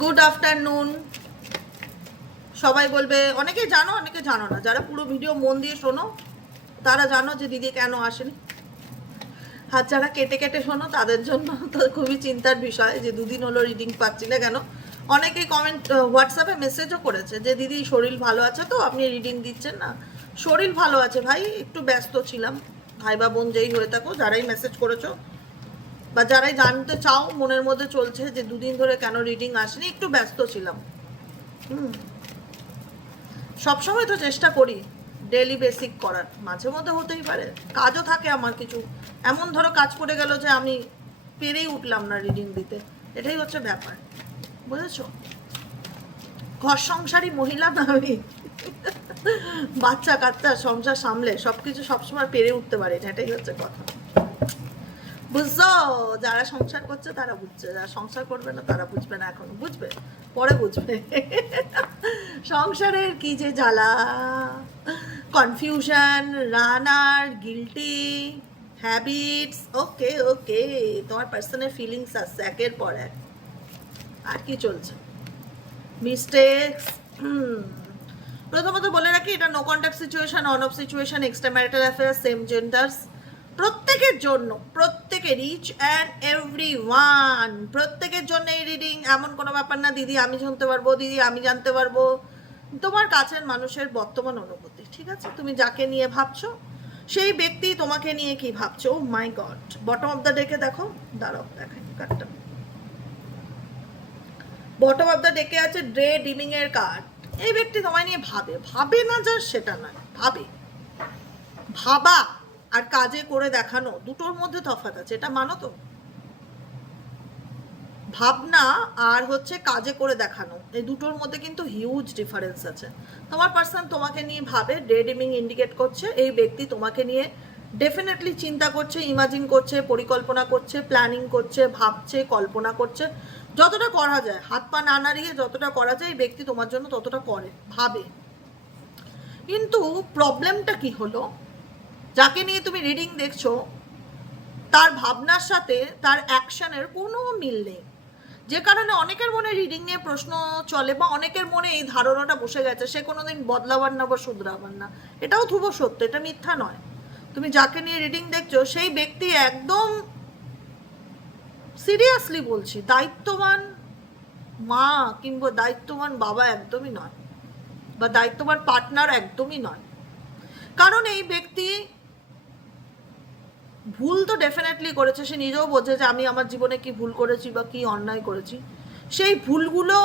Good afternoon. সবাই বলবে, অনেকে জানো অনেকে জানো না, যারা পুরো ভিডিও মন দিয়ে শোনো তারা জানো যে দিদি কেন আসেনি, আর যারা কেটে কেটে শোনো তাদের জন্য তো খুবই চিন্তার বিষয় যে দুদিন হলো রিডিং পাচ্ছি না কেন। অনেকেই কমেন্ট হোয়াটসঅ্যাপে মেসেজও করেছে যে দিদি শরীর ভালো আছে তো, আপনি রিডিং দিচ্ছেন না। শরীর ভালো আছে ভাই, একটু ব্যস্ত ছিলাম। ভাই বা বোন যেই হয়ে থাকো, যারাই মেসেজ করেছো বা যারাই জানতে চাও মনের মধ্যে চলছে যে দুদিন ধরে কেন রিডিং আসেনি, একটু ব্যস্ত ছিলাম। সবসময় তো চেষ্টা করি ডেলি বেসিক করার, মাঝে মধ্যে হতেই পারে, কাজও থাকে আমার কিছু, এমন ধরো কাজ পড়ে গেল যে আমি পেরেই উঠলাম না রিডিং দিতে, এটাই হচ্ছে ব্যাপার, বুঝেছো? ঘর সংসারী মহিলা না আমি, বাচ্চা কাচ্চা সংসার সামলে সবকিছু সবসময় পেরে উঠতে পারি না, এটাই হচ্ছে কথা, বুঝছো? যারা সংসার করছে তারা বুঝছে, যারা সংসার করবে না তারা বুঝবে না, এখনো বুঝবে, পরে বুঝবে। সংসারের কি যে জ্বালা, কনফিউশন, রানার, গিল্টি, হ্যাবিটস, ওকে ওকে, তোমার পার্সোনাল ফিলিংস আছে একের পর এক, আর কি চলছে, মিস্টেক্স। প্রথমত বলে রাখি, এটা no contact situation, on off situation, extra marital affair, same genders, প্রত্যেকের জন্য, প্রত্যেকের, ইচ অ্যান্ড এভরি ওয়ান, প্রত্যেকের জন্য এই রিডিং। এমন কোনো ব্যাপার না দিদি আমি শুনতে পারবো, দিদি আমি জানতে পারবো, তোমার কাছের মানুষের বর্তমান অনুভূতি, ঠিক আছে? তুমি যাকে নিয়ে ভাবছো সেই ব্যক্তি তোমাকে নিয়ে কি ভাবছো। ও মাই গড, বটম অফ দ্য ডেকে দেখো, দাঁড়াও দেখাই কার্ডটা। বটম অফ দ্য ডেকে আছে ডে ডিমিং এর কার্ড। এই ব্যক্তি তোমায় নিয়ে ভাবে, ভাবে না যা সেটা নয়, ভাবে। ভাবা আর কাজে করে দেখানো দুটোর মধ্যে তফাৎ আছে, এটা মানো তো? ভাবনা আর হচ্ছে কাজে করে দেখানো, এই দুটোর মধ্যে কিন্তু হিউজ ডিফারেন্স আছে। তোমার পার্সন তোমাকে নিয়ে ভাবে, ডে ডিমিং ইন্ডিকেট করছে এই ব্যক্তি তোমাকে নিয়ে ডেফিনেটলি চিন্তা করছে, ইমাজিন করছে, পরিকল্পনা করছে, প্ল্যানিং করছে, ভাবছে, কল্পনা করছে, যতটা করা যায়, হাত পা না নাড়িয়ে যতটা করা যায় এই ব্যক্তি তোমার জন্য ততটা করে, ভাবে। কিন্তু প্রবলেমটা কি হলো, যাকে নিয়ে তুমি রিডিং দেখছো তার ভাবনার সাথে তার অ্যাকশনের কোনো মিল নেই, যে কারণে অনেকের মনে রিডিং নিয়ে প্রশ্ন চলে, বা অনেকের মনে এই ধারণাটা বসে গেছে সে কোনোদিন বদলাবার না বা শুধরাবার না। এটাও ধ্রুব সত্য, এটা মিথ্যা নয়। তুমি যাকে নিয়ে রিডিং দেখছো সেই ব্যক্তি একদম সিরিয়াসলি বলছি দায়িত্ববান মা কিংবা দায়িত্ববান বাবা একদমই নয়, বা দায়িত্ববান পার্টনার একদমই নয়। কারণ এই ব্যক্তি ভুল তো ডেফিনেটলি করেছে, সে নিজেও বোঝে যে আমি আমার জীবনে কি ভুল করেছি বা কি অন্যায় করেছি। সেই ভুলগুলো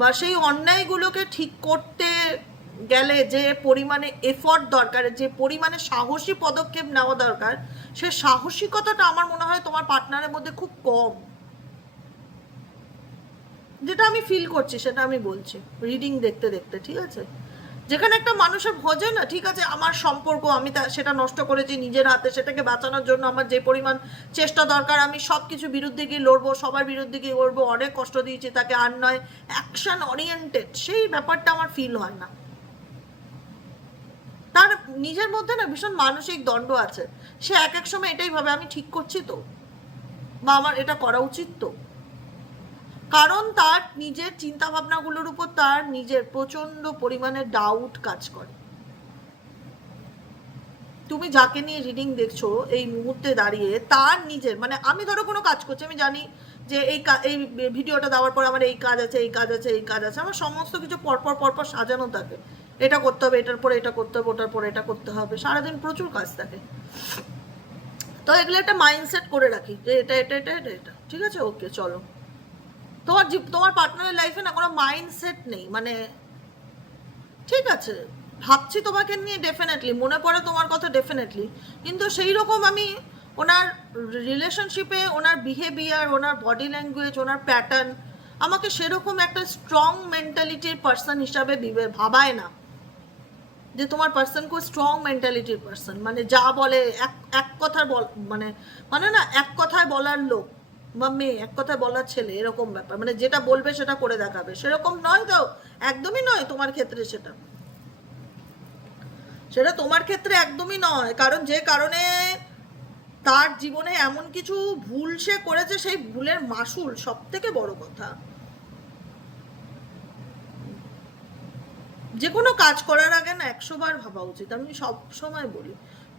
বা সেই অন্যায়গুলোকে ঠিক করতে গেলে যে পরিমাণে এফর্ট দরকার, যে পরিমাণে সাহসী পদক্ষেপ নেওয়া দরকার, সে সাহসিকতাটা আমার মনে হয় তোমার পার্টনারের মধ্যে খুব কম। যেটা আমি ফিল করছি সেটা আমি বলছি রিডিং দেখতে দেখতে, ঠিক আছে? যেখানে একটা মানুষের ভোজে না, ঠিক আছে আমার সম্পর্ক আমি সেটা নষ্ট করেছি নিজের হাতে, সেটাকে বাঁচানোর জন্য আমার যে পরিমাণ চেষ্টা দরকার আমি সব কিছু বিরুদ্ধে গিয়ে লড়বো, সবার বিরুদ্ধে গিয়ে লড়বো, অনেক কষ্ট দিয়েছি তাকে, আর নয় অ্যাকশন ওরিয়েন্টেড, সেই ব্যাপারটা আমার ফিল হয় না। তার নিজের মধ্যে না ভীষণ মানসিক দ্বন্দ্ব আছে, সে এক এক সময় এটাই ভাবে আমি ঠিক করছি তো, বা আমার এটা করা উচিত তো, কারণ তার নিজের চিন্তা ভাবনাগুলোর উপর তার নিজের প্রচন্ড পরিমাণে ডাউট কাজ করে। তুমি যাকে নিয়ে রিডিং দেখছো এই মুহূর্তে দাঁড়িয়ে তার নিজের, মানে আমি ধরো কোনো কাজ করছি, আমি জানি যে এই ভিডিওটা দেওয়ার পর আমার এই কাজ আছে, এই কাজ আছে, এই কাজ আছে, আমার সমস্ত কিছু পরপর পরপর সাজানো থাকে, এটা করতে হবে, এটার পরে এটা করতে হবে, ওটার পরে এটা করতে হবে, সারাদিন প্রচুর কাজ থাকে। তো এগুলো একটা মাইন্ডসেট করে রাখি যে এটা এটা এটা এটা এটা, ঠিক আছে ওকে চলো। তোমার পার্টনারের লাইফে না কোনো মাইন্ডসেট নেই, মানে ঠিক আছে ভাবছি তোমাকে নিয়ে ডেফিনেটলি, মনে পড়ে তোমার কথা ডেফিনেটলি, কিন্তু সেই রকম আমি ওনার রিলেশনশিপে ওনার বিহেভিয়ার, ওনার বডি ল্যাঙ্গুয়েজ, ওনার প্যাটার্ন আমাকে সেরকম একটা স্ট্রং মেন্টালিটির পার্সন হিসাবে ভাবায় না, যে তোমার পার্সন খুব স্ট্রং মেন্টালিটির পার্সন, মানে যা বলে এক কথার মানে মানে না এক কথায় বলার লোক বা মেয়ে, এক কথায় বলার ছেলে, এরকম ব্যাপার, মানে যেটা বলবে সেটা করে দেখাবে, সেরকম নয় তো, একদমই নয় তোমার ক্ষেত্রে, সেটা তোমার ক্ষেত্রে একদমই নয়। কারণ যে কারণে তার জীবনে এমন কিছু ভুল সে করেছে, সেই ভুলের মাসুল সব থেকে বড় কথা। যে কোনো কাজ করার আগে না 100 বার ভাবা উচিত, আমি সব সময় বলি।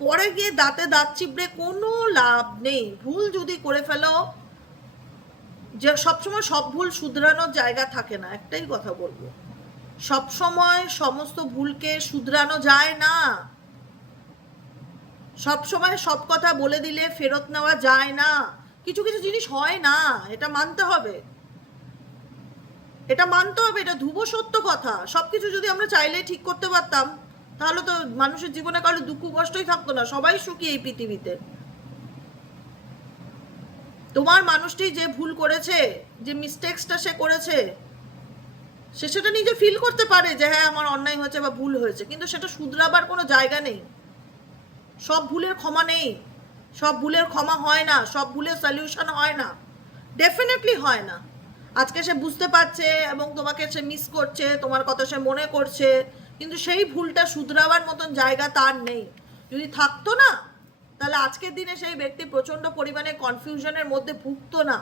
পরে গিয়ে দাঁতে দাঁত চিপড়ে কোনো লাভ নেই। ভুল যদি করে ফেলো, যে সবসময় সব ভুল শুধরানোর জায়গা থাকে না, একটাই কথা বলবো, সবসময় সমস্ত ভুলকে শুধরানো যায় না। সব সময় সব কথা বলে দিলে ফেরত নেওয়া যায় না। কিছু কিছু জিনিস হয় না, এটা মানতে হবে, এটা মানতে হবে, এটা ধ্রুব সত্য কথা। সবকিছু যদি আমরা চাইলেই ঠিক করতে পারতাম, তাহলে তো মানুষের জীবনে কারো দুঃখ কষ্টই থাকতো না, সবাই সুখী এই পৃথিবীতে। তোমার মানুষটি যে ভুল করেছে, যে মিস্টেক্সটা সে করেছে, সে সেটা নিজে ফিল করতে পারে যে হ্যাঁ আমার অন্যায় হয়েছে বা ভুল হয়েছে, কিন্তু সেটা শুধরাবার কোনো জায়গা নেই। সব ভুলের ক্ষমা নেই, সব ভুলের ক্ষমা হয় না, সব ভুলের সলিউশন হয় না, ডেফিনেটলি হয় না। আজকে সে বুঝতে পারছে এবং তোমাকে সে মিস করছে, তোমার কথা সে মনে করছে, কিন্তু সেই ভুলটা শুধরাবার মতন জায়গা তার নেই। যদি থাকতো না, তাহলে আজকের দিনে সেই ব্যক্তি প্রচন্ড পরিমাণে কনফিউশনের মধ্যে ভুগতো না।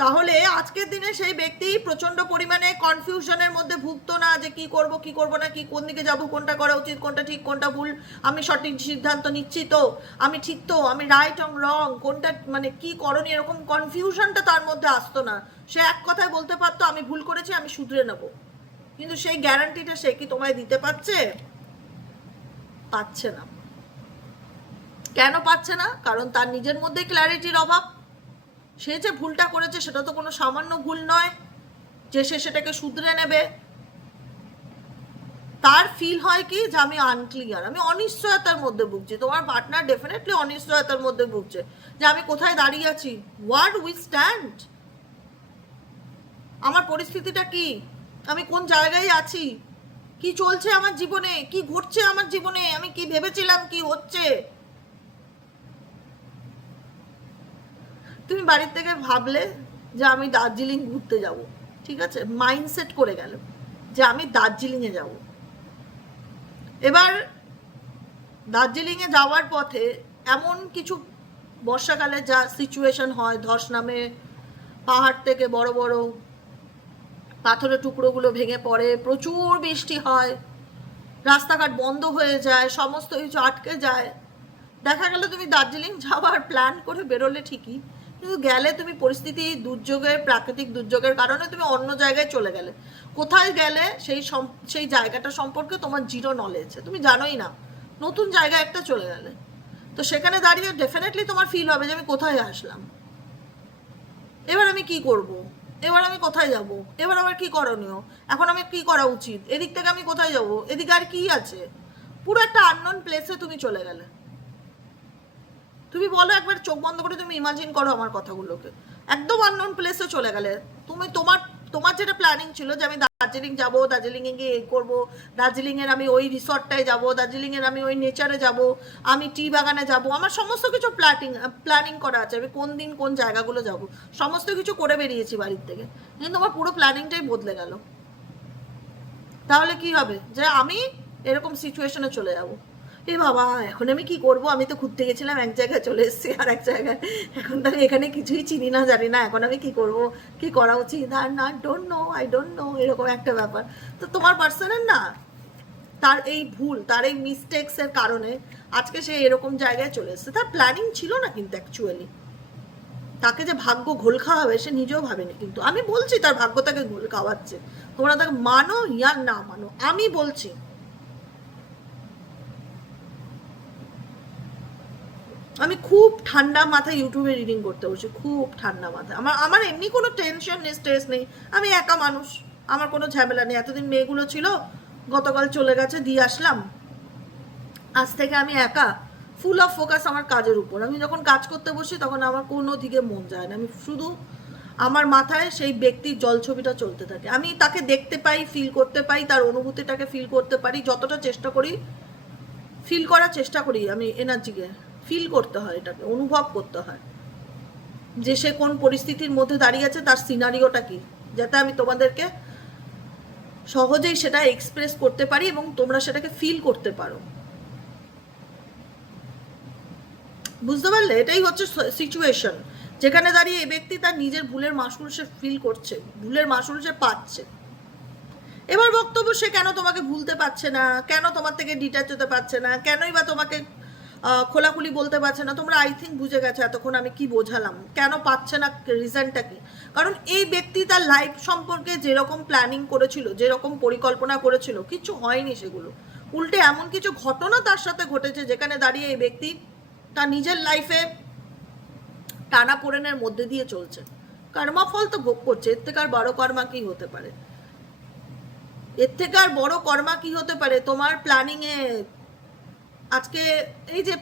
তাহলে আজকের দিনে সেই ব্যক্তি প্রচন্ড পরিমাণে কনফিউশনের মধ্যে ভুগতো না, যে কি করব কি করব না, কি কোন দিকে যাব, কোনটা করা উচিত, কোনটা ঠিক কোনটা ভুল, আমি সঠিক সিদ্ধান্ত নিচ্ছি তো, আমি ঠিক তো, আমি রাইট অং রং, কোনটা মানে কি করণীয়, এরকম কনফিউশনটা তার মধ্যে আসতো না। সে এক কথায় বলতে পারতো আমি ভুল করেছি, আমি শুধরে নেব। কিন্তু সেই গ্যারান্টিটা সে কি তোমায় দিতে পারছে? পাচ্ছে না। কেন পাচ্ছে না? কারণ তার নিজের মধ্যে ক্ল্যারিটির অভাব। সে যে ভুলটা করেছে সেটা তো কোনো সামান্য ভুল নয় যে সে সেটাকে শুধরে নেবে। তার ফিল হয় কি যে আমি আনক্লিয়ার, আমি অনিশ্চয়তার মধ্যে ভুগছি। তোমার পার্টনার ডেফিনেটলি অনিশ্চয়তার মধ্যে ভুগছে যে আমি কোথায় দাঁড়িয়ে আছি, হোয়াট উই স্ট্যান্ড, আমার পরিস্থিতিটা কি, আমি কোন জায়গায় আছি, কি চলছে আমার জীবনে, কি ঘটছে আমার জীবনে, আমি কি ভেবেছিলাম কি হচ্ছে। তুমি বাড়ির থেকে ভাবলে যে আমি দার্জিলিং ঘুরতে যাব, ঠিক আছে, মাইন্ডসেট করে গেল যে আমি দার্জিলিংয়ে যাব। এবার দার্জিলিংয়ে যাওয়ার পথে এমন কিছু বর্ষাকালে যা সিচুয়েশন হয়, ধস নামে, পাহাড় থেকে বড় বড় পাথরের টুকরোগুলো ভেঙে পড়ে, প্রচুর বৃষ্টি হয়, রাস্তাঘাট বন্ধ হয়ে যায়, সমস্ত কিছু আটকে যায়। দেখা গেল তুমি দার্জিলিং যাওয়ার প্ল্যান করে বেরোলে ঠিকই, কিন্তু গেলে তুমি পরিস্থিতি দুর্যোগের, প্রাকৃতিক দুর্যোগের কারণে তুমি অন্য জায়গায় চলে গেলে। কোথায় গেলে সেই জায়গাটা সম্পর্কে তোমার জিরো নলেজ, তুমি জানোই না, নতুন জায়গায় একটা চলে গেলে। তো সেখানে দাঁড়িয়ে ডেফিনেটলি তোমার ফিল হবে যে আমি কোথায় আসলাম, এবার আমি কি করব, এবার আমি কোথায় যাব, এবার আমার কি করণীয়, এখন আমি কি করা উচিত, এদিক থেকে আমি কোথায় যাব, এদিকে আর কি আছে। পুরো একটা আননোন প্লেসে তুমি চলে গেলে। তুমি বলো একবার, চোখ বন্ধ করে তুমি ইমাজিন করো আমার কথাগুলোকে, একদম আননোন প্লেসে চলে গেলে। তুমি তোমার যেটা প্ল্যানিং ছিল যে আমি দার্জিলিং যাব, দার্জিলিংয়ে গিয়ে এই করবো, দার্জিলিংয়ের আমি ওই রিসর্টটায় যাব, দার্জিলিংয়ের আমি ওই নেচারে যাব, আমি টি বাগানে যাব, আমার সমস্ত কিছু প্ল্যানিং করা আছে, আমি কোন দিন কোন জায়গাগুলো যাব, সমস্ত কিছু করে বেরিয়েছি বাড়ির থেকে, কিন্তু আমার পুরো প্ল্যানিংটাই বদলে গেল। তাহলে কি হবে? যে আমি এরকম সিচুয়েশনে চলে যাব, এ বাবা এখন আমি কি করব, আমি তো ঘুরতে গেছিলাম এক জায়গায়, চলে এসেছি আর এক জায়গায়, এখন তো আমি এখানে কিছুই চিনি না, জানি না, এখন আমি কি করব, কি করা উচিত, আর না আই ডোন্ট নো, এরকম একটা ব্যাপার। তো তোমার পার্সনের না, তার এই ভুল, তার এই মিস্টেক্সের কারণে আজকে সে এরকম জায়গায় চলে এসেছে। তার প্ল্যানিং ছিল না কিন্তু অ্যাকচুয়ালি, তাকে যে ভাগ্য ঘোল খাওয়াবে সে নিজেও ভাবেনি। কিন্তু আমি বলছি তার ভাগ্য তাকে ঘোল খাওয়াচ্ছে, তোমরা তাকে মানো ইয়া না মানো, আমি বলছি। আমি খুব ঠান্ডা মাথায় ইউটিউবে রিডিং করতে বসি, খুব ঠান্ডা মাথায়। আমার এমনি কোনো টেনশন নেই, স্ট্রেস নেই, আমি একা মানুষ, আমার কোনো ঝামেলা নেই। এতদিন মেয়েগুলো ছিল, গতকাল চলে গেছে, দিয়ে আসলাম, আজ থেকে আমি একা, ফুল অফ ফোকাস আমার কাজের উপর। আমি যখন কাজ করতে বসি তখন আমার কোনো দিকে মন যায় না, আমি শুধু আমার মাথায় সেই ব্যক্তির জলছবিটা চলতে থাকে, আমি তাকে দেখতে পাই, ফিল করতে পাই, তার অনুভূতিটাকে ফিল করতে পারি, যতটা চেষ্টা করি ফিল করার চেষ্টা করি, আমি এনার্জিকে ফিল করতে হয়, এটাকে অনুভব করতে হয় যে সে কোন পরিস্থিতির মধ্যে দাঁড়িয়ে আছে, তার সিনারিওটা কি, যাতে আমি তোমাদেরকে সহজেই সেটা এক্সপ্রেস করতে পারি এবং তোমরা সেটাকে ফিল করতে পারো। বুঝতে পারলে? এটাই হচ্ছে সিচুয়েশন, যেখানে দাঁড়িয়ে এই ব্যক্তি তার নিজের ভুলের মাসুল সে ফিল করছে, ভুলের মাসুল সে পাচ্ছে। এবার বক্তব্য, সে কেন তোমাকে ভুলতে পারছে না, কেন তোমার থেকে ডিট্যাচ হতে পারছে না, কেনই বা তোমাকে খোলাখুলি বলতে পারছে না। তোমরা আই থিঙ্ক বুঝে গেছো এতক্ষণ আমি কি বোঝালাম, কেন পাচ্ছে না, রিজনটা কি। কারণ এই ব্যক্তি তার লাইফ সম্পর্কে যেরকম প্ল্যানিং করেছিল, যেরকম পরিকল্পনা করেছিল, কিছু হয়নি সেগুলো। উল্টে এমন কিছু ঘটনা তার সাথে ঘটেছে যেখানে দাঁড়িয়ে এই ব্যক্তি তার নিজের লাইফে টানাপোড়েনের মধ্যে দিয়ে চলছে। কর্মফল তো ভোগ করছে, এর থেকে আর বড় কর্মা কি হতে পারে? এর থেকে আর বড় কর্মা কি হতে পারে? তোমার প্ল্যানিংয়ে আজকে এই যে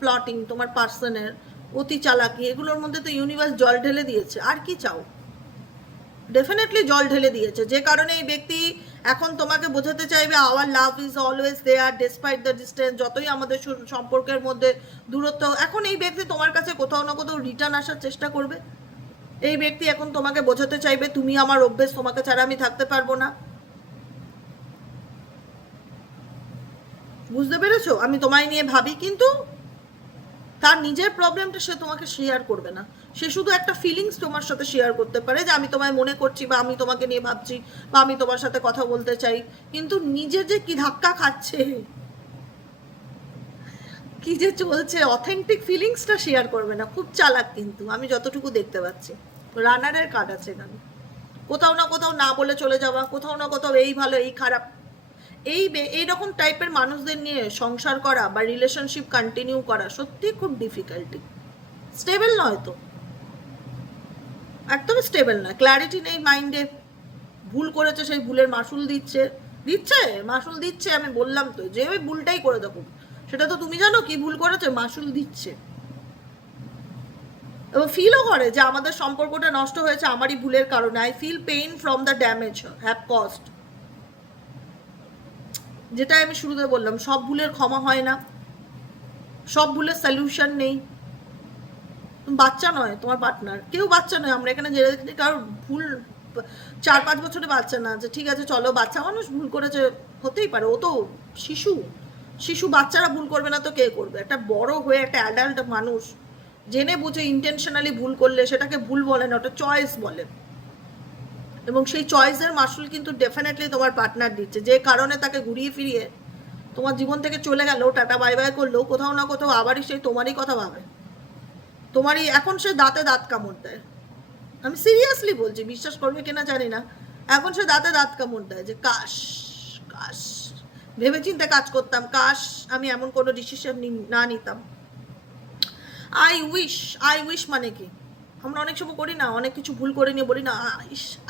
প্লটিং তোমার পার্সনের অতি চালাকি, এগুলোর মধ্যে তো ইউনিভার্স জল ঢেলে দিয়েছে। আর কি চাও? ডেফিনেটলি জল ঢেলে দিয়েছে, যে কারণে এই ব্যক্তি এখন তোমাকে বোঝাতে চাইবে our love is always there despite the distance. যতই আমাদের সম্পর্কের মধ্যে দূরত্ব, এখন এই ব্যক্তি তোমার কাছে কোথাও না কোথাও রিটার্ন আসার চেষ্টা করবে। এই ব্যক্তি এখন তোমাকে বোঝাতে চাইবে তুমি আমার অভ্যেস, তোমাকে ছাড়া আমি থাকতে পারবো না। বুঝতে পেরেছো? আমি তোমায় নিয়ে ভাবি, কিন্তু তার নিজের প্রবলেমটা সে তোমাকে শেয়ার করবে না। সে শুধু একটা ফিলিংস তোমার সাথে শেয়ার করতে পারে যে আমি তোমায় মনে করছি, বা আমি তোমাকে নিয়ে ভাবছি, বা আমি তোমার সাথে কথা বলতে চাই। কিন্তু নিজে যে কি ধাক্কা খাচ্ছে, কি যে চলছে, অথেন্টিক ফিলিংসটা শেয়ার করবে না। খুব চালাক, কিন্তু আমি যতটুকু দেখতে পাচ্ছি রানারের কাজ আছে এখানে। কোথাও না কোথাও না বলে চলে যাওয়া, কোথাও না কোথাও এই ভালো এই খারাপ, এইরকম টাইপের মানুষদের নিয়ে সংসার করা বা রিলেশনশিপ কন্টিনিউ করা সত্যি খুব ডিফিকাল্টি। স্টেবল নয় তো, একদম স্টেবল নয়। ক্ল্যারিটি নেই মাইন্ডে। ভুল করেছে, সেই ভুলের মাসুল মাসুল দিচ্ছে। আমি বললাম তো যে ওই ভুলটাই করে দেখো, সেটা তো তুমি জানো কি ভুল করেছে, মাসুল দিচ্ছে। এবং ফিলও করে যে আমাদের সম্পর্কটা নষ্ট হয়েছে আমারই ভুলের কারণে। I feel pain from the damage have cost. যেটা আমি শুরুতে বললাম, সব ভুলের ক্ষমা হয় না, সব ভুলের সলিউশন নেই। বাচ্চা নয় তোমার পার্টনার, কেউ বাচ্চা নয়। আমরা এখানে যে কারোর ভুল 4-5 বছরে বাচ্চা না, যে ঠিক আছে চলো বাচ্চা মানুষ ভুল করেছে, হতেই পারে। ও তো শিশু বাচ্চারা ভুল করবে না তো কে করবে? একটা বড় হয়ে একটা অ্যাডাল্ট মানুষ জেনে বুঝে ইন্টেনশনালি ভুল করলে সেটাকে ভুল বলে না, ওটা চয়েস বলে। এবং সেই চয়েসের মাসুল কিন্তু ডেফিনেটলি তোমার পার্টনার দিচ্ছে, যে কারণে তাকে ঘুরিয়ে ফিরিয়ে তোমার জীবন থেকে চলে গেল, টাটা বাই বাই করলো, কোথাও না কোথাও আবারই সেই তোমারই কথা ভাবে, তোমারই। এখন সে দাঁতে দাঁত কামড় দেয়। আমি সিরিয়াসলি বলছি, বিশ্বাস করবে কিনা জানি না। এখন সে দাঁতে দাঁত কামড় দেয় যে কাশ কাশ ভেবেচিন্তে কাজ করতাম, কাশ আমি এমন কোনো ডিসিশন না নিতাম। আই উইশ মানে কি? আমরা অনেক সময় করি না, অনেক কিছু ভুল করে নিয়ে বলি না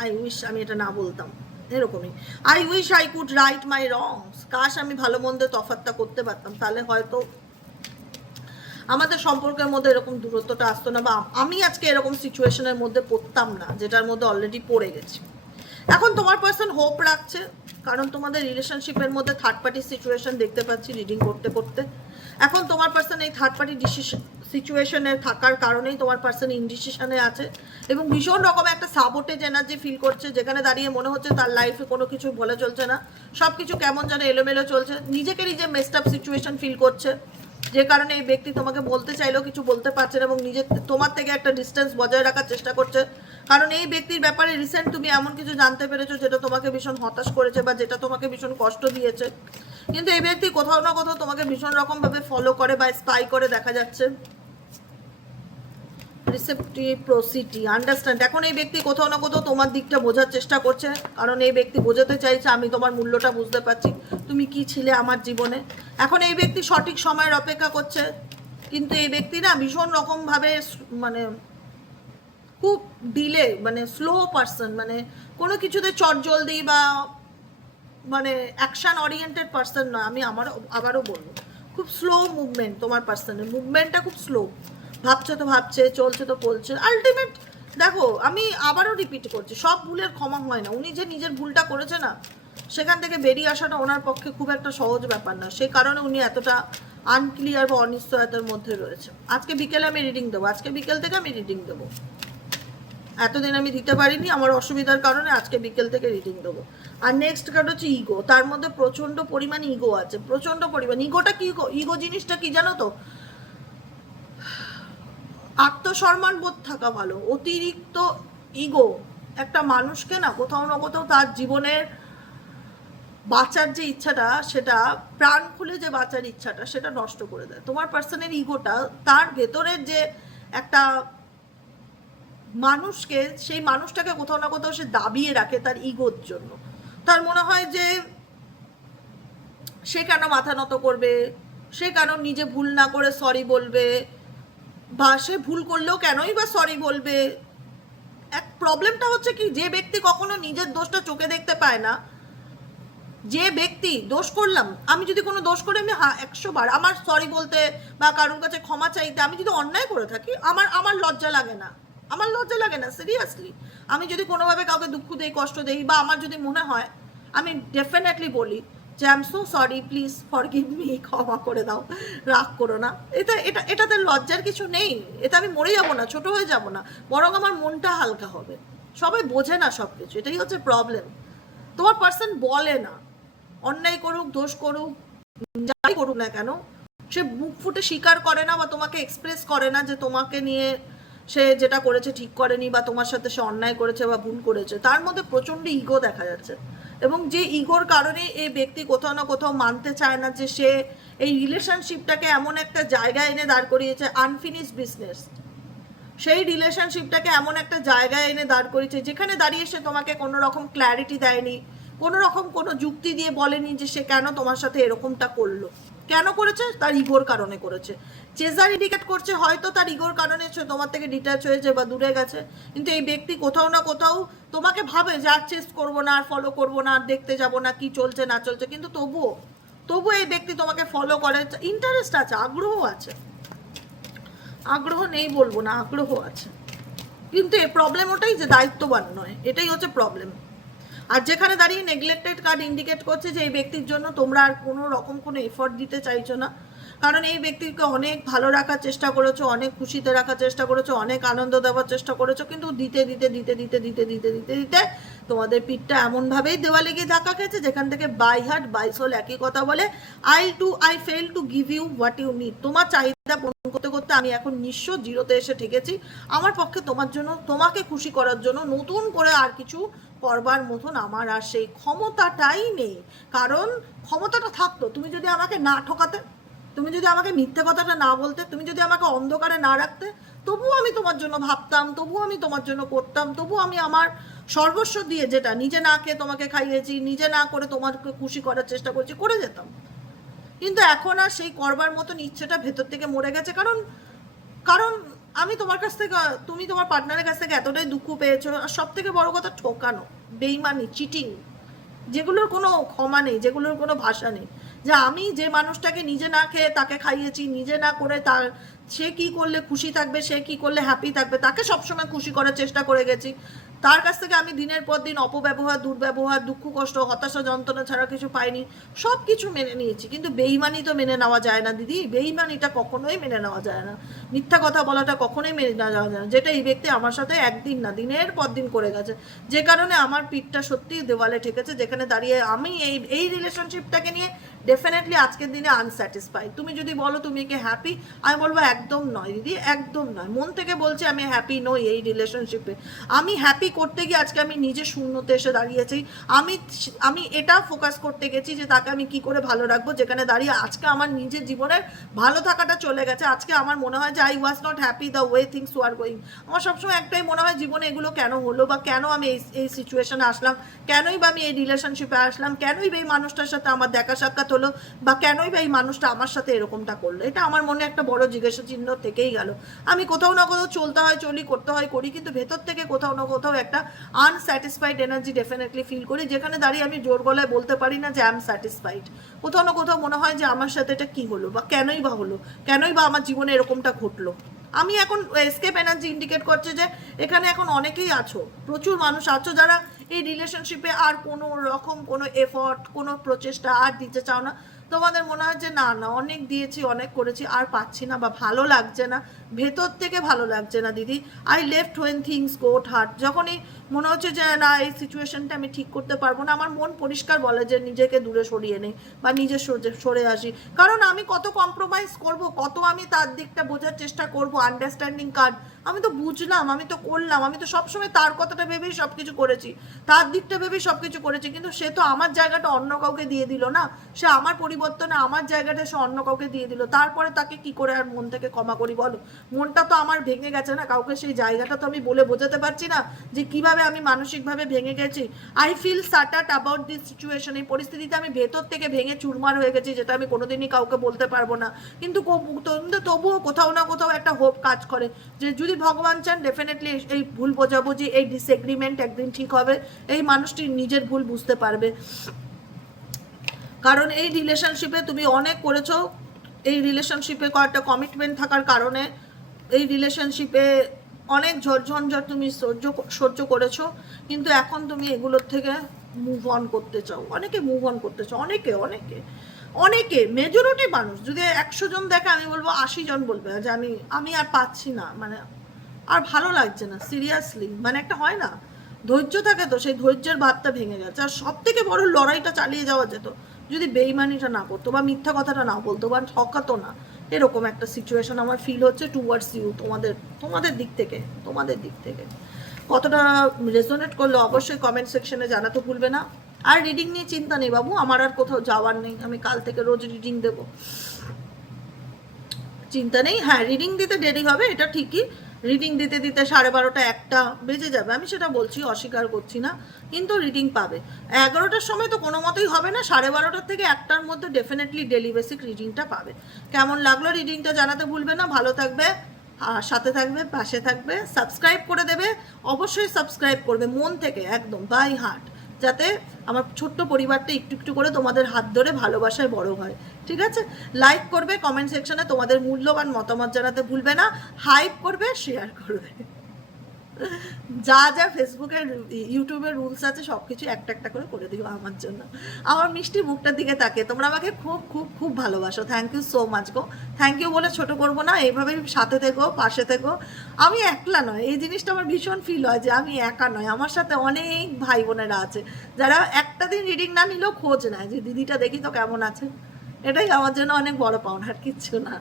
আই উইশ আমি এটা না বলতাম, এরকমই। I wish I could right my wrongs. কাশ আমি ভালো মন্দের তফাৎটা করতে পারতাম, তাহলে হয়তো আমাদের সম্পর্কের মধ্যে এরকম দূরত্বটা আসতো না, বা আমি আজকে এরকম সিচুয়েশনের মধ্যে পড়তাম না, যেটার মধ্যে অলরেডি পড়ে গেছি। এখন তোমার পার্সন হোপ রাখছে, কারণ তোমাদের রিলেশনশিপের মধ্যে থার্ড পার্টি সিচুয়েশন দেখতে পাচ্ছি রিডিং করতে করতে। এখন তোমার পার্সন এই থার্ড পার্টি সিচুয়েশনে থাকার কারণেই তোমার পার্সন ইনডিসিশনে আছে, এবং ভীষণ রকম একটা সাবোটেজ এনার্জি ফিল করছে, যেখানে দাঁড়িয়ে মনে হচ্ছে তার লাইফে কোনো কিছু বলে চলছে না, সব কিছু কেমন যেন এলোমেলো চলছে। নিজেকে নিজে মেসড আপ সিচুয়েশন ফিল করছে, যে কারণে এই ব্যক্তি তোমাকে বলতে চাইলেও কিছু বলতে পারছে না, এবং নিজের তোমার থেকে একটা ডিস্টেন্স বজায় রাখার চেষ্টা করছে। কারণ এই ব্যক্তির ব্যাপারে রিসেন্ট তুমি এমন কিছু জানতে পেরেছো যেটা তোমাকে ভীষণ হতাশ করেছে, বা যেটা তোমাকে ভীষণ কষ্ট দিয়েছে। কিন্তু এই ব্যক্তি কোথাও না কোথাও তোমাকে ভীষণ রকমভাবে ফলো করে বা স্পাই করে, দেখা যাচ্ছে। রিসেপ্টিপ্রসিটি, আন্ডারস্ট্যান্ড। এখন এই ব্যক্তি কোথাও না কোথাও তোমার দিকটা বোঝার চেষ্টা করছে, কারণ এই ব্যক্তি বোঝাতে চাইছে আমি তোমার মূল্যটা বুঝতে পারছি, তুমি কি ছিলে আমার জীবনে। এখন এই ব্যক্তি সঠিক সময়ের অপেক্ষা করছে, কিন্তু এই ব্যক্তি না ভীষণ রকমভাবে মানে খুব ডিলে, মানে স্লো পার্সন, মানে কোনো কিছুতে চটজলদি বা মানে অ্যাকশন ওরিয়েন্টেড পার্সন নয়। আমি আবারও বলবো, খুব স্লো মুভমেন্ট তোমার পার্সনের, মুভমেন্টটা খুব স্লো। ভাবছে তো ভাবছে, চলছে তো চলছে। আলটিমেট দেখো, আমি আবারও রিপিট করছি, সব ভুলের ক্ষমা হয় না। উনি যে নিজের ভুলটা করেছে না, সেখান থেকে বেরিয়ে আসাটা ওনার পক্ষে খুব একটা সহজ ব্যাপার না, সেই কারণে উনি এতটা আনক্লিয়ার বা অনিশ্চয়তার মধ্যে রয়েছে। আজকে বিকেলে আমি রিডিং দেবো, আজকে বিকেল থেকে আমি রিডিং দেবো। এতদিন আমি দিতে পারিনি আমার অসুবিধার কারণে, আজকে বিকেল থেকে রিডিং দেবো। আর নেক্সট কার্ড হচ্ছে ইগো। তার মধ্যে প্রচণ্ড পরিমাণ ইগো আছে, প্রচণ্ড পরিমাণ। ইগোটা কি? ইগো জিনিসটা কি জানো তো? আত্মসম্মান বোধ থাকা ভালো। অতিরিক্ত ইগো একটা মানুষকে না কোথাও না কোথাও তার জীবনের বাঁচার যে ইচ্ছাটা, সেটা প্রাণ খুলে যে বাঁচার ইচ্ছাটা, সেটা নষ্ট করে দেয়। তোমার পার্সনের ইগোটা, তার ভেতরের যে একটা মানুষকে, সেই মানুষটাকে কোথাও না কোথাও সে দাবিয়ে রাখে তার ইগোর জন্য। তার মনে হয় যে সে কেন মাথা নত করবে, সে কেন নিজে ভুল না করে সরি বলবে, বা সে ভুল করলেও কেনই বা সরি বলবে। এক প্রবলেমটা হচ্ছে কি, যে ব্যক্তি কখনো নিজের দোষটা চোখে দেখতে পায় না, যে ব্যক্তি দোষ করলাম, আমি যদি কোনো দোষ করে আমি 100 বার আমার সরি বলতে বা কারোর কাছে ক্ষমা চাইতে, আমি যদি অন্যায় করে থাকি, আমার লজ্জা লাগে না, আমার লজ্জা লাগে না সিরিয়াসলি। আমি যদি কোনোভাবে কাউকে দুঃখ দেই, কষ্ট দেই, বা আমার যদি মনে হয়, আমি ডেফিনেটলি বলি যে I am so sorry, please forgive me, ক্ষমা করে দাও, রাগ করো না। এটাতে লজ্জার কিছু নেই। এতে আমি মরে যাব না, ছোট হয়ে যাব না, বরং আমার মনটা হালকা হবে। সবাই বোঝে না সব কিছু, এটাই হচ্ছে প্রবলেম। তোমার পার্সন বলে না, অন্যায় করুক, দোষ করুক, যাই করুক না কেন, সে মুখ ফুটে স্বীকার করে না বা তোমাকে এক্সপ্রেস করে না যে তোমাকে নিয়ে সে যেটা করেছে ঠিক করেনি, বা তোমার সাথে সে অন্যায় করেছে বা ভুল করেছে। তার মধ্যে প্রচণ্ড ইগো দেখা যাচ্ছে, এবং যে ইগোর কারণে এই ব্যক্তি কোথাও না কোথাও মানতে চায় না যে সে এই রিলেশনশিপটাকে এমন একটা জায়গায় এনে দাঁড় করিয়েছে, আনফিনিশ বিজনেস। সেই রিলেশনশিপটাকে এমন একটা জায়গায় এনে দাঁড় করিয়েছে যেখানে দাঁড়িয়ে সে তোমাকে কোনো রকম ক্ল্যারিটি দেয়নি, কোনো রকম কোনো যুক্তি দিয়ে বলেনি যে সে কেন তোমার সাথে এরকমটা করলো। কেন করেছে? তার ইগোর কারণে করেছে। চেজার ইন্ডিকেট করছে হয়তো তার ইগোর কারণে সে তোমার থেকে ডিট্যাচ হয়েছে বা দূরে গেছে, কিন্তু এই ব্যক্তি কোথাও না কোথাও তোমাকে ভাবে যে আর চেস করবো না, আর ফলো করবো না, আর দেখতে যাবো না কি চলছে না চলছে, কিন্তু তবুও এই ব্যক্তি তোমাকে ফলো করে, ইন্টারেস্ট আছে, আগ্রহ আছে। আগ্রহ নেই বলবো না, আগ্রহ আছে, কিন্তু এই প্রবলেম ওটাই যে দায়িত্ববান নয়, এটাই হচ্ছে প্রবলেম। আর যেখানে দাঁড়িয়ে নেগলেক্টেড কার্ড ইন্ডিকেট করছে যে এই ব্যক্তির জন্য তোমরা আর কোনো রকম কোনো এফর্ট দিতে চাইছো না, কারণ এই ব্যক্তিকে অনেক ভালো রাখার চেষ্টা করেছো, অনেক খুশিতে রাখার চেষ্টা করেছো, অনেক আনন্দ দেওয়ার চেষ্টা করেছো, কিন্তু দিতে দিতে দিতে দিতে দিতে দিতে দিতে দিতে তোমাদের পিঠটা এমনভাবেই দেওয়ালে গিয়ে ধাক্কা খেয়েছে যেখান থেকে বাই হার্ট বাই সোল একই কথা বলে, I fail to give you what you need. তোমার চাহিদা পূরণ করতে করতে আমি এখন নিঃস্ব, জিরোতে এসে ঠেকেছি। আমার পক্ষে তোমার জন্য, তোমাকে খুশি করার জন্য নতুন করে আর কিছু করবার মতন আমার আর সেই ক্ষমতাটাই নেই। কারণ ক্ষমতাটা থাকতো, তুমি যদি আমাকে না ঠকাতে, তুমি যদি আমাকে মিথ্যে কথাটা না বলতে, তুমি যদি আমাকে অন্ধকারে না রাখতে, তবুও আমি তোমার জন্য ভাবতাম, তবুও আমি তোমার জন্য করতাম, তবুও আমি আমার সর্বস্ব দিয়ে, যেটা নিজে না খেয়ে তোমাকে খাইয়েছি, নিজে না করে তোমাকে খুশি করার চেষ্টা করছি, করে যেতাম। কিন্তু এখন আর সেই করবার মতন ইচ্ছেটা ভেতর থেকে মরে গেছে। কারণ কারণ আমি তোমার কাছ থেকে, তুমি তোমার পার্টনারের কাছ থেকে এতটাই দুঃখ পেয়েছো, আর সব থেকে বড় কথা ঠকানো, বেইমানি, চিটিং, যেগুলোর কোনো ক্ষমা নেই, যেগুলোর কোনো ভাষা নেই। যে আমি যে মানুষটাকে নিজে না খেয়ে তাকে খাইয়েছি, নিজে না করে তার, সে কি করলে খুশি থাকবে, সে কি করলে হ্যাপি থাকবে, তাকে সবসময় খুশি করার চেষ্টা করে গেছি, তার কাছ থেকে আমি দিনের পর দিন অপব্যবহার, দুর্ব্যবহার, দুঃখ কষ্ট, হতাশা, যন্ত্রণা ছাড়া কিছু পাইনি, সব কিছু মেনে নিয়েছি। কিন্তু বেইমানি তো মেনে নেওয়া যায় না দিদি, বেইমানিটা কখনোই মেনে নেওয়া যায় না, মিথ্যা কথা বলাটা কখনোই মেনে নেওয়া যায় না, যেটা এই ব্যক্তি আমার সাথে একদিন না দিনের পর দিন করে গেছে, যে কারণে আমার পিঠটা সত্যিই দেওয়ালে ঠেকেছে, যেখানে দাঁড়িয়ে আমি এই রিলেশনশিপটাকে নিয়ে ডেফিনেটলি আজকের দিনে আনস্যাটিসফাইড। তুমি যদি বলো তুমি কি হ্যাপি, আমি বলবো একদম নয় দিদি, একদম নয়। মন থেকে বলছি আমি হ্যাপি নই এই রিলেশনশিপে। আমি হ্যাপি করতে গিয়ে আজকে আমি নিজে শূন্যতে এসে দাঁড়িয়েছি। আমি এটা ফোকাস করতে গেছি যে তাকে আমি কি করে ভালো রাখবো, যেখানে দাঁড়িয়ে আজকে আমার নিজের জীবনের ভালো থাকাটা চলে গেছে। আজকে আমার মনে হয় যে I was not happy the way things were going. আমার সবসময় একটাই মনে হয় জীবনে এগুলো কেন হলো, বা কেন আমি এই সিচুয়েশনে আসলাম, কেনই বা আমি এই রিলেশনশিপে আসলাম, কেনই বা এই মানুষটার সাথে আমার দেখা সাক্ষাৎ হলো, বা কেনই বা এই মানুষটা আমার সাথে এরকমটা করলো। এটা আমার মনে একটা বড় জিজ্ঞাসা চিহ্ন থেকেই গেল। আমি কোথাও না কোথাও চলতে হয় চলি, করতে হয় করি, কিন্তু ভেতর থেকে কোথাও না কোথাও একটা আনস্যাটিসফাইড এনার্জি ডেফিনেটলি ফিল করি, যেখানে দাঁড়িয়ে আমি জোর গলায় বলতে পারি না যে আই এম স্যাটিসফাইড। কোথাও না কোথাও মনে হয় যে আমার সাথে এটা কী হলো, বা কেনই বা হলো, কেনই বা আমার জীবনে এরকমটা ঘটলো। আমি এখন এসকেপ এনার্জি ইন্ডিকেট করছে যে এখানে এখন অনেকেই আছো, প্রচুর মানুষ আছো যারা এই রিলেশনশিপে আর কোনো রকম কোনো এফর্ট, কোনো প্রচেষ্টা আর দিতে চাও না। তোমাদের মনে হয় যে না না, অনেক দিয়েছি, অনেক করেছি, আর পাচ্ছি না, বা ভালো লাগছে না, ভেতর থেকে ভালো লাগছে না দিদি। I left when things goat heart, যখনই মনে হচ্ছে যে না এই সিচুয়েশনটা আমি ঠিক করতে পারবো না, আমার মন পরিষ্কার বলে যে নিজেকে দূরে সরিয়ে নেই বা নিজে সরে আসি। কারণ আমি কত কম্প্রোমাইজ করব, কত আমি তার দিকটা বোঝার চেষ্টা করব, আন্ডারস্ট্যান্ডিং কার্ড আমি তো বুঝলাম, আমি তো করলাম, আমি তো সবসময় তার কথাটা ভেবেই সব কিছু করেছি, তার দিকটা ভেবেই সব কিছু করেছি, কিন্তু সে তো আমার জায়গাটা অন্য কাউকে দিয়ে দিল না, সে আমার পরিবর্তনে আমার জায়গাটা সে অন্য কাউকে দিয়ে দিল, তারপরে তাকে কি করে আর মন থেকে ক্ষমা করি বলো? মনটা তো আমার ভেঙে গেছে না, কাউকে সেই জায়গাটা তো আমি বলে বোঝাতে পারছি না যে কিভাবে আমি মানসিকভাবে ভেঙে গেছি। I feel shattered about this situation, এই পরিস্থিতিতে আমি ভেতর থেকে ভেঙে চুরমার হয়ে গেছি, যেটা আমি কোনোদিনই কাউকে বলতে পারবো না, কিন্তু তবুও কোথাও না কোথাও একটা হোপ কাজ করে যে যদি ভগবান চান ডেফিনেটলি এই ভুল বোঝাবুঝি, এই ডিসএগ্রিমেন্ট একদিন ঠিক হবে, এই মানুষটি নিজের ভুল বুঝতে পারবে। কারণ এই রিলেশনশিপে তুমি অনেক করেছো, এই রিলেশনশিপে কয়েকটা কমিটমেন্ট থাকার কারণে এই রিলেশনশিপে অনেক ঝড়ঝঞ্ঝট তুমি সহ্য করেছো, কিন্তু এখন তুমি এগুলোর থেকে মুভ অন করতে চাও। অনেকে মুভ অন করতে চাও, অনেকে অনেকে অনেকে মেজরিটি মানুষ যদি 100 জন দেখে আমি বলবো 80 জন বলবে যে আমি আর পাচ্ছি না, মানে আর ভালো লাগছে না, সিরিয়াসলি। মানে একটা হয় না ধৈর্য থাকে, তো সেই ধৈর্যের ভাতটা ভেঙে গেছে। আর সব থেকে বড় লড়াইটা চালিয়ে যাওয়া যেত যদি বেইমানিটা না করতো বা মিথ্যা কথাটা না বলতো বা ঠকাতো না। এরকম একটা সিচুয়েশন আমার ফিল হচ্ছে টুয়ার্ডস ইউ, তোমাদের দিক থেকে কতটা রেজোনেট করলো অবশ্যই কমেন্ট সেকশনে জানাতে ভুলবে না। আর রিডিং নিয়ে চিন্তা নেই বাবু, আমার আর কোথাও যাওয়ার নেই, আমি কাল থেকে রোজ রিডিং দেবো, চিন্তা নেই। হ্যাঁ, রিডিং দিতে দেরি হবে, এটা ঠিকই, রিডিং দিতে 12:30 1টা বেজে যাবে, আমি সেটা বলছি, অস্বীকার করছি না, কিন্তু রিডিং পাবে। 11টার সময় তো কোনো মতেই হবে না, 12:30 থেকে 1টার মধ্যে ডেফিনেটলি ডেলি বেসিক রিডিংটা পাবে। কেমন লাগলো রিডিংটা জানাতে ভুলবে না। ভালো থাকবে, আর সাথে থাকবে, পাশে থাকবে, সাবস্ক্রাইব করে দেবে, অবশ্যই সাবস্ক্রাইব করবে মন থেকে একদম বাই হার্ট, যাতে আমার ছোট্ট পরিবারটা একটু একটু করে তোমাদের হাত ধরে ভালোবাসায় বড় হয়। ঠিক আছে, লাইক করবে, কমেন্ট সেকশনে তোমাদের মূল্যবান মতামত জানাতে ভুলবে না, হাইপ করবে, শেয়ার করবে, যা যা ফেসবুকের ইউটিউবের রুলস আছে সব কিছু একটা একটা করে দিও আমার জন্য। আমার মিষ্টি মুখটার দিকে তাকে তোমরা আমাকে খুব খুব খুব ভালোবাসো, থ্যাংক ইউ সো মাচ গো। থ্যাংক ইউ বলে ছোট করবো না, এইভাবেই সাথে থেকো, পাশে থেকো। আমি একলা নয়, এই জিনিসটা আমার ভীষণ ফিল হয় যে আমি একা নয়, আমার সাথে অনেক ভাই বোনেরা আছে যারা একটা দিন রিডিং না নিলেও খোঁজ নেয় যে দিদিটা দেখি তো কেমন আছে। এটাই আমার জন্য অনেক বড় পাওনা, আর কিচ্ছু না।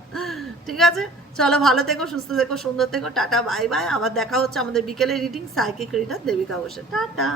ঠিক আছে, চলো ভালো থেকো, সুস্থ থেকো, সুন্দর থেকো, টাটা বাই বাই। আবার দেখা হচ্ছে আমাদের বিকেলে রিডিং সাইকিক রিডার দেবিকা বসে, টাটা।